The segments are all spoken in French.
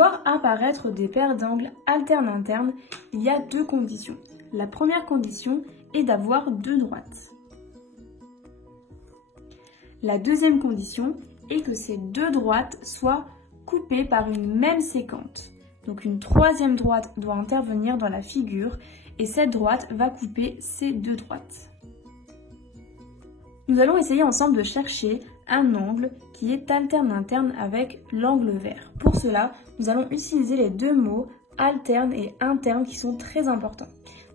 voir apparaître des paires d'angles alternes-internes, il y a deux conditions. La première condition est d'avoir deux droites. La deuxième condition est que ces deux droites soient coupées par une même séquente. Donc une troisième droite doit intervenir dans la figure et cette droite va couper ces deux droites. Nous allons essayer ensemble de chercher un angle qui est alterne-interne avec l'angle vert. Pour cela, nous allons utiliser les deux mots alterne et interne qui sont très importants.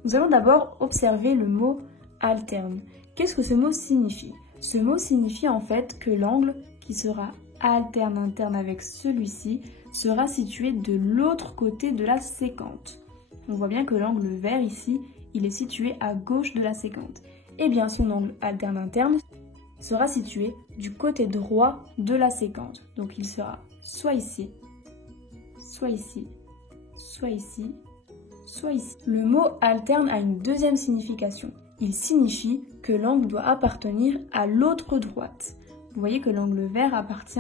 Nous allons d'abord observer le mot alterne. Qu'est-ce que ce mot signifie? Ce mot signifie en fait que l'angle qui sera alterne-interne avec celui-ci sera situé de l'autre côté de la séquente. On voit bien que l'angle vert ici, il est situé à gauche de la séquente. Et bien son angle alterne-interne sera situé du côté droit de la séquente. Donc il sera soit ici, soit ici, soit ici, soit ici. Le mot alterne a une deuxième signification. Il signifie que l'angle doit appartenir à l'autre droite. Vous voyez que l'angle vert appartient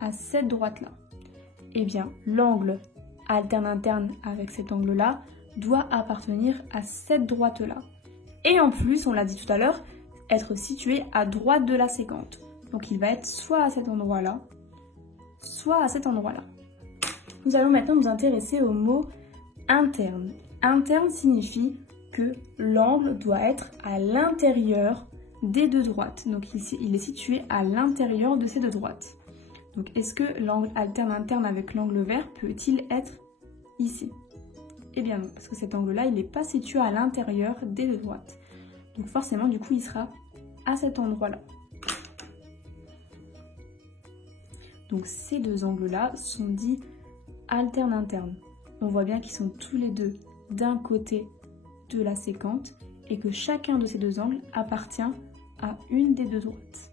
à cette droite-là. Eh bien, l'angle alterne-interne avec cet angle-là doit appartenir à cette droite-là. Et en plus, on l'a dit tout à l'heure, être situé à droite de la séquente. Donc il va être soit à cet endroit-là, soit à cet endroit-là. Nous allons maintenant nous intéresser au mot interne. Interne signifie que l'angle doit être à l'intérieur des deux droites. Donc ici, il est situé à l'intérieur de ces deux droites. Donc est-ce que l'angle alterne-interne avec l'angle vert peut-il être ici? Eh bien non, parce que cet angle-là, il n'est pas situé à l'intérieur des deux droites. Donc forcément, du coup, il sera à cet endroit-là. Donc ces deux angles-là sont dits alterne-interne. On voit bien qu'ils sont tous les deux d'un côté de la séquente et que chacun de ces deux angles appartient à une des deux droites.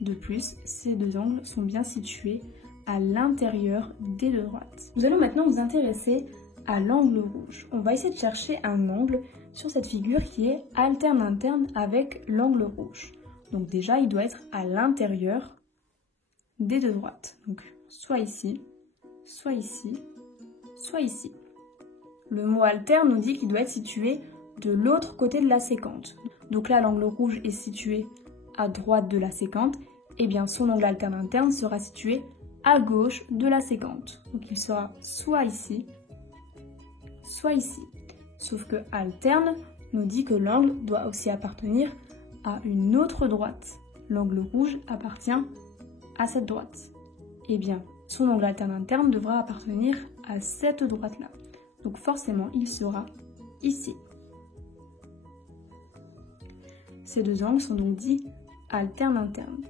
De plus, ces deux angles sont bien situés à l'intérieur des deux droites. Nous allons maintenant nous intéresser à l'angle rouge. On va essayer de chercher un angle sur cette figure qui est alterne-interne avec l'angle rouge. Donc déjà, il doit être à l'intérieur des deux droites. Donc soit ici, soit ici, soit ici. Le mot alterne nous dit qu'il doit être situé de l'autre côté de la séquente. Donc là, l'angle rouge est situé à droite de la séquente. Et bien son angle alterne-interne sera situé à gauche de la séquente. Donc il sera soit ici, soit ici. Sauf que alterne nous dit que l'angle doit aussi appartenir à une autre droite. L'angle rouge appartient à cette droite. Et bien son angle alterne-interne devra appartenir à cette droite-là. Donc forcément il sera ici. Ces deux angles sont donc dits alterne-interne.